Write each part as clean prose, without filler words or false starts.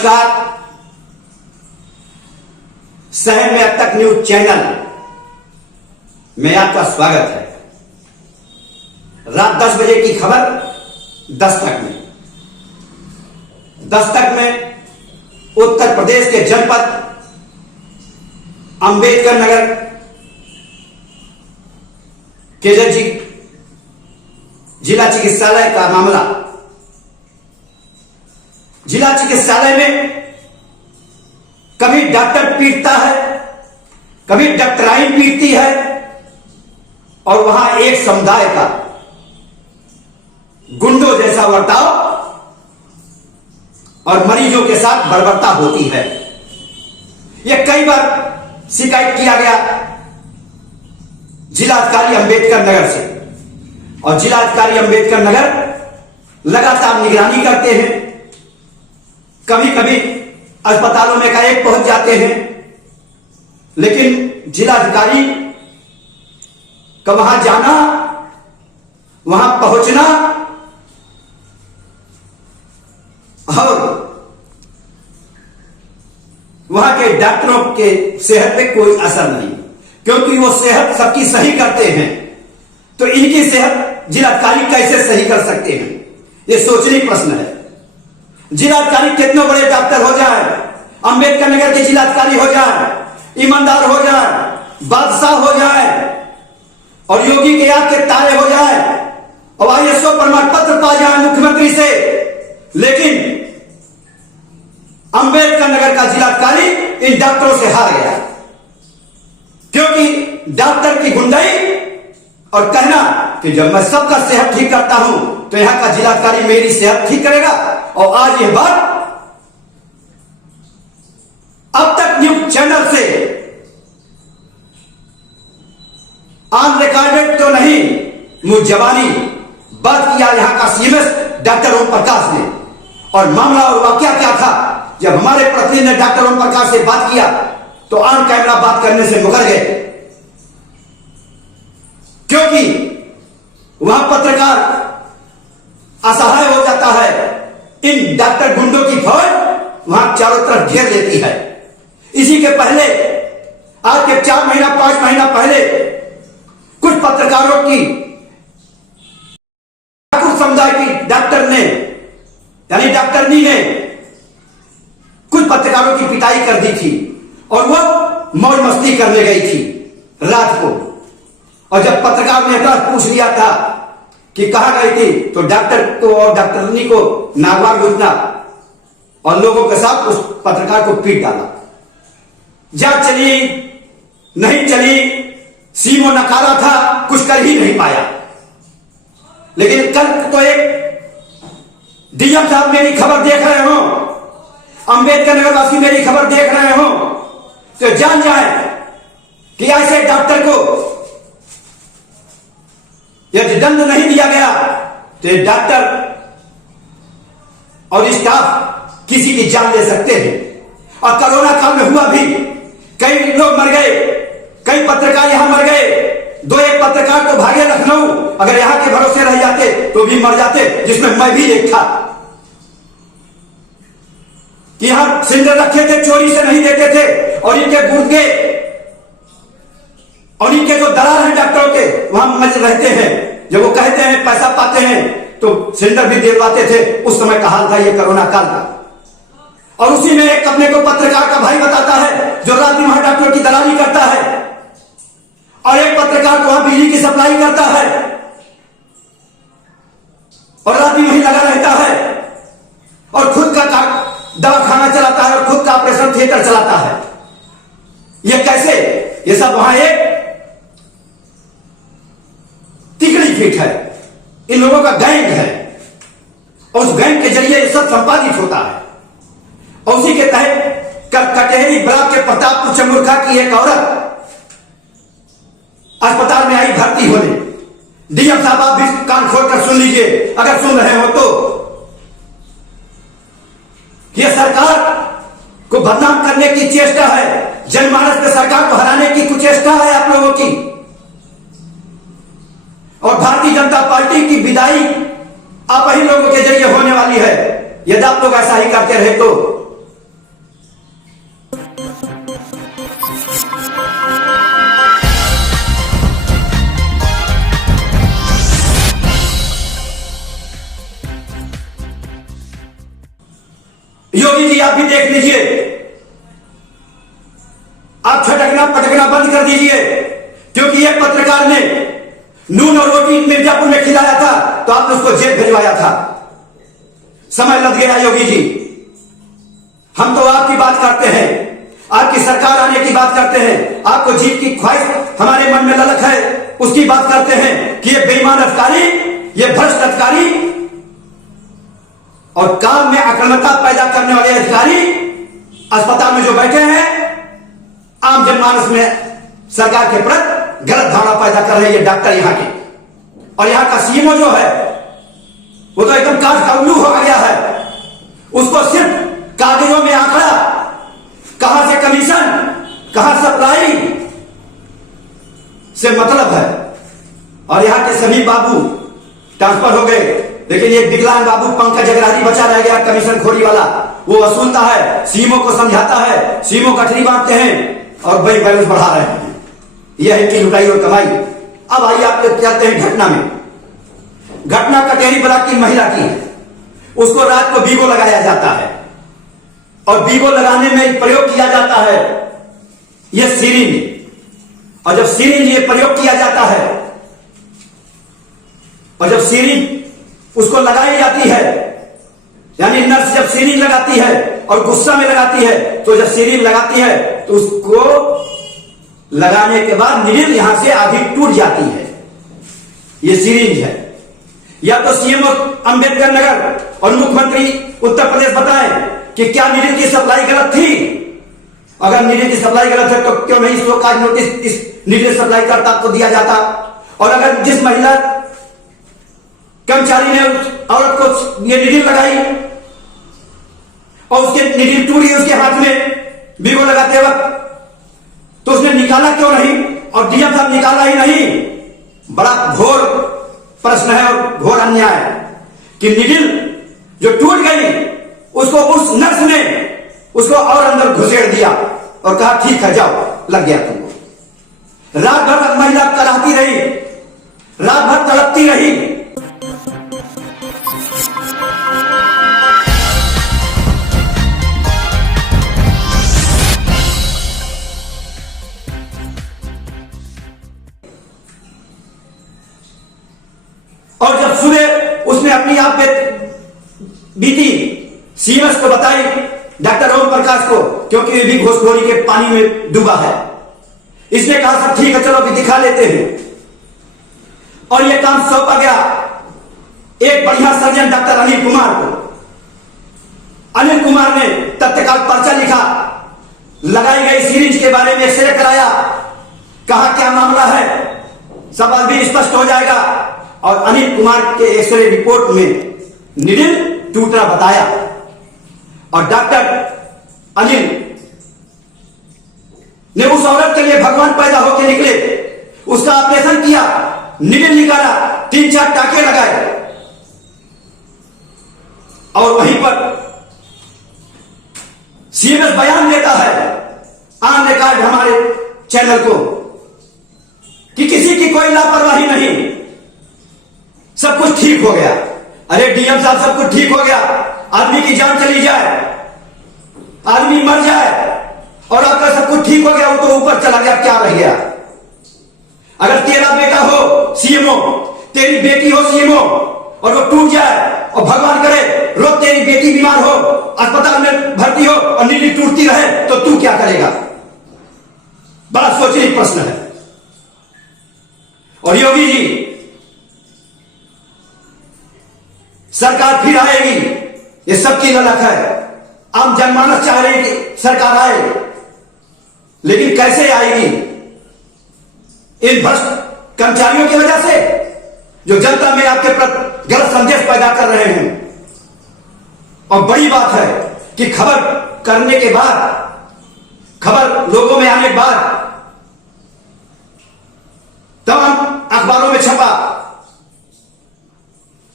नमस्कार। शहर में अब तक न्यूज चैनल में आपका स्वागत है। रात 10 बजे की खबर दस्तक में उत्तर प्रदेश के जनपद अंबेडकर नगर केजर जिला चिकित्सालय का मामला। जिला चिकित्सालय में कभी डॉक्टर पीटता है, कभी डॉक्टराइन पीटती है और वहां एक समुदाय का गुंडों जैसा बर्ताव और मरीजों के साथ बर्बरता होती है। यह कई बार शिकायत किया गया जिलाधिकारी अंबेडकर नगर से और जिलाधिकारी अंबेडकर नगर लगातार निगरानी करते हैं। कभी कभी अस्पतालों में एकाएक पहुंच जाते हैं, लेकिन जिलाधिकारी का वहां जाना, वहां पहुंचना और वहां के डॉक्टरों के सेहत पे कोई असर नहीं, क्योंकि वो सेहत सबकी सही करते हैं। तो इनकी सेहत जिलाधिकारी कैसे सही कर सकते हैं, ये सोचनीय प्रश्न है। जिलाधिकारी कितने बड़े डॉक्टर हो जाए, अंबेडकर नगर के जिलाधिकारी हो जाए, ईमानदार हो जाए, बादशाह हो जाए और योगी के याद के तारे हो जाए और ISO प्रमाण पत्र पा जाए मुख्यमंत्री से, लेकिन अंबेडकर नगर का जिलाधिकारी इन डॉक्टरों से हार गया, क्योंकि डॉक्टर की गुंडाई और कहना कि जब मैं सबका सेहत ठीक करता हूं तो यहां का जिलाधिकारी मेरी सेहत ठीक करेगा। और आज यह बात अब तक न्यूज चैनल से ऑन रिकॉर्डेड तो नहीं, मुझजबानी बात किया यहां का CMS डॉक्टर ओम प्रकाश ने। और मामला और वाकया क्या था, जब हमारे प्रतिनिधि ने डॉक्टर ओम प्रकाश से बात किया तो ऑन कैमरा बात करने से मुकर गए, क्योंकि वहां पत्रकार असहाय हो जाता है। इन डॉक्टर गुंडों की फौज वहां चारों तरफ घेर लेती है। इसी के पहले, आज के 4 महीना 5 महीना पहले, कुछ पत्रकारों की ठाकुर समुदाय की डॉक्टर ने यानी डॉक्टरनी ने कुछ पत्रकारों की पिटाई कर दी थी और वह मौज मस्ती करने गई थी रात को। और जब पत्रकार ने पूछ लिया था कि कहां गई थी, तो डॉक्टर को और डॉक्टरनी को नागवार लूटना और लोगों के साथ उस पत्रकार को पीट डाला। जांच चली नहीं चली, सीमो नकारा था, कुछ कर ही नहीं पाया। लेकिन कल तो एक DM साहब मेरी खबर देख रहे हो, अंबेडकर नगर वासी मेरी खबर देख रहे हो, तो जान जाए कि ऐसे डॉक्टर को यदि दंड नहीं दिया गया तो डॉक्टर और स्टाफ किसी की जान ले सकते हैं। और कोरोना काल में हुआ भी, कई लोग मर गए, कई पत्रकार यहां मर गए। 2-1 पत्रकार तो भागे लखनऊ, अगर यहां के भरोसे रह जाते तो भी मर जाते, जिसमें मैं भी एक था। कि यहां सिलेंडर रखे थे, चोरी से नहीं देते थे और इनके गुर्गे और इनके जो दलाल हैं डॉक्टरों के वहां मज रहते हैं, जब वो कहते हैं पैसा पाते हैं तो सिलेंडर भी दिलवाते थे। उस समय का हाल था ये कोरोना काल का। और उसी में एक अपने को पत्रकार का भाई बताता है जो रात दिन वहां डॉक्टर की दलाली करता है, और एक पत्रकार को वहां बिजली की सप्लाई करता है और रात दिन वहीं लगा रहता है और खुद का दवाखाना चलाता है और खुद का ऑपरेशन थिएटर चलाता है। ये कैसे? ये सब वहां एक तिकड़ी फीट है, इन लोगों का गैंग है और उस गैंग के जरिए ये सब संपादित होता है। और उसी के तहत कटेहरी ब्लॉक के प्रतापपुर चमुरखा की एक औरत अस्पताल में आई भर्ती होने। DM साहब आप भी कान खोलकर सुन लीजिए, अगर सुन रहे हो तो। यह सरकार को बदनाम करने की चेष्टा है, जनमानस में सरकार को हराने की कुचेष्टा है आप लोगों की। और भारतीय जनता पार्टी की विदाई आप ही लोगों के जरिए होने वाली है, यदि आप लोग ऐसा ही करते रहे तो। भी देख लीजिए, आप छटकना पटकना बंद कर दीजिए, क्योंकि एक पत्रकार ने नून और रोटी मिर्जापुर में खिलाया था तो आपने उसको जेल भिजवाया था। समय लग गया योगी जी। हम तो आपकी बात करते हैं, आपकी सरकार आने की बात करते हैं, आपको जीत की ख्वाहिश हमारे मन में ललक है, उसकी बात करते हैं कि ये बेईमान अधिकारी, ये भ्रष्ट अधिकारी और काम में अक्रामकता पैदा करने वाले अधिकारी अस्पताल में जो बैठे हैं, आम जनमानस में सरकार के प्रति गलत धारणा पैदा कर रहे हैं डॉक्टर यहां के। और यहां का सीएमओ जो है वो तो एकदम काट का उल्लू हो गया है। उसको सिर्फ कागजों में आंकड़ा, कहां से कमीशन, कहां सप्लाई से मतलब है। और यहां के सभी बाबू ट्रांसफर हो गए, लेकिन एक विकलांग बाबू पंकज अग्रवाल बचा रह गया कमीशन खोरी वाला। वो वसूलता है, सीएमओ को समझाता है, सीएमओ गठरी बांटते हैं और वही बैलेंस बढ़ा रहे हैं। यह है कि लुटाई और कमाई। अब आइए आप कहते हैं घटना में। घटना कटेरी ब्लॉक की महिला की है, उसको रात को बीगो लगाया जाता है और बीगो लगाने में प्रयोग किया जाता है यह सिरिंज। और जब सिरिंज ये प्रयोग किया जाता है और जब सिरिंज उसको लगाई जाती है, यानी नर्स जब सिरिंज लगाती है और गुस्सा में लगाती है, तो जब सिरिंज लगाती है तो उसको लगाने के बाद निडिल यहां से आधी टूट जाती है। यह सिरिंज है। या तो सीएम अंबेडकर नगर और मुख्यमंत्री उत्तर प्रदेश बताएं कि क्या निडिल की सप्लाई गलत थी। अगर निडिल की सप्लाई गलत है तो क्यों नहीं इसको काज नोटिस इस निडिल सप्लाई करता को दिया जाता। और अगर जिस महिला कर्मचारी ने औरत को ये निडिल लगाई और उसके निडिल टूट गई उसके हाथ में बीगो लगाते वक्त, तो उसने निकाला क्यों नहीं और डीएम साहब निकाला ही नहीं। बड़ा घोर प्रश्न है और घोर अन्याय है कि निडिल जो टूट गई उसको उस नर्स ने उसको और अंदर घुसेड़ दिया और कहा ठीक है जाओ, लग गया तुमको। रात भर महिला कराहती रही, रात भर तड़पती रही। और जब सुबह उसने अपनी आप पे बीती सीएमएस को बताई, डॉक्टर ओम प्रकाश को, क्योंकि ये भी घूसखोरी के पानी में डूबा है। इसने कहा सब ठीक है चलो अभी दिखा लेते हैं। और यह काम सौंपा गया एक बढ़िया सर्जन डॉक्टर अनिल कुमार को। अनिल कुमार ने तत्काल पर्चा लिखा, लगाई गई सीरीज के बारे में एक्सरे कराया, कहा क्या मामला है, सब अभी स्पष्ट हो जाएगा। और अनिल कुमार के एक्सरे रिपोर्ट में निडिल टूटा बताया और डॉक्टर अनिल ने उस औरत के लिए भगवान पैदा होकर निकले, उसका ऑपरेशन किया, निडिल निकाला, 3-4 टाके लगाए और वहीं पर सीएमएस बयान देता है ऑन रिकॉर्ड हमारे चैनल को कि किसी की कोई लापरवाही नहीं, सब कुछ ठीक हो गया। अरे डीएम साहब सब कुछ ठीक हो गया, आदमी की जान चली जाए, आदमी मर जाए और आपका सब कुछ ठीक हो गया, वो तो ऊपर चला गया, क्या रह गया। अगर तेरा बेटा हो सीएमओ, तेरी बेटी हो सीएमओ और वो टूट जाए और भगवान करे रोज तेरी बेटी बीमार हो, अस्पताल में भर्ती हो और नीली टूटती रहे, तो तू क्या करेगा। बड़ा सोचने की प्रश्न है। और योगी जी सरकार फिर आएगी, ये सबकी ललक है। आम जनमानस चाह रही कि सरकार आए, लेकिन कैसे आएगी। इन भ्रष्ट कर्मचारियों की वजह से जो जनता में आपके प्रति गलत संदेश पैदा कर रहे हैं। और बड़ी बात है कि खबर करने के बाद, खबर लोगों में आने के बाद तमाम अखबारों में छपा,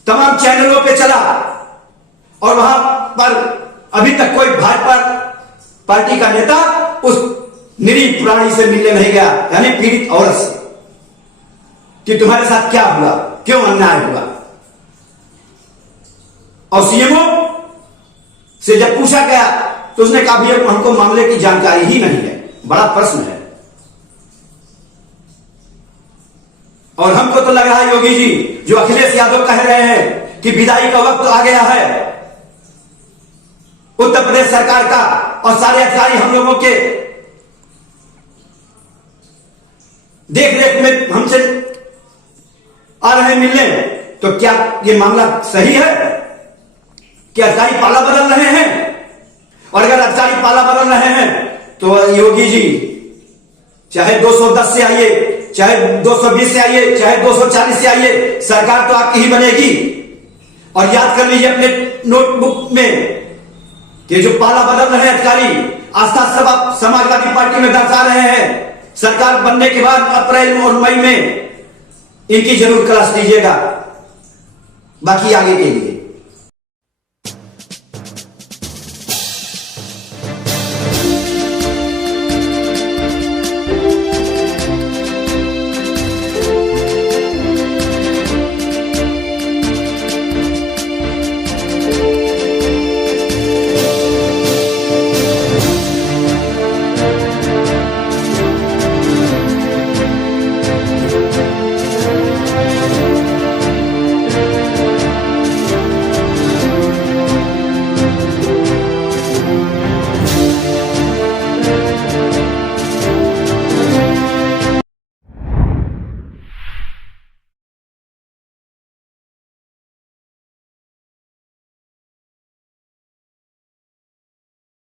तमाम चैनलों पे चला और वहां पर अभी तक कोई भाजपा पार्टी का नेता उस निरीह प्राणी से मिलने नहीं गया, यानी पीड़ित औरत से, कि तुम्हारे साथ क्या हुआ, क्यों अन्याय हुआ। और सीएमओ से जब पूछा गया तो उसने कहा भैया हमको मामले की जानकारी ही नहीं है, बड़ा प्रश्न है। और हमको तो लग रहा है योगी जी, जो अखिलेश यादव कह रहे हैं कि विदाई का वक्त आ गया है उत्तर प्रदेश सरकार का, और सारे अधिकारी हम लोगों के देख रेख में हमसे आ रहे हैं मिलने, तो क्या ये मामला सही है कि अधिकारी पाला बदल रहे हैं? और अगर अधिकारी पाला बदल रहे हैं तो योगी जी चाहे 210 से आइए, चाहे 220 से आइए, चाहे 240 से आइए, सरकार तो आपकी ही बनेगी। और याद कर लीजिए अपने नोटबुक में कि जो पाला बदल रहे हैं अधिकारी, आस्था सब समाजवादी पार्टी में दर्शा रहे हैं। सरकार बनने के बाद अप्रैल और मई में इनकी जरूर क्लास लीजिएगा, बाकी आगे के लिए।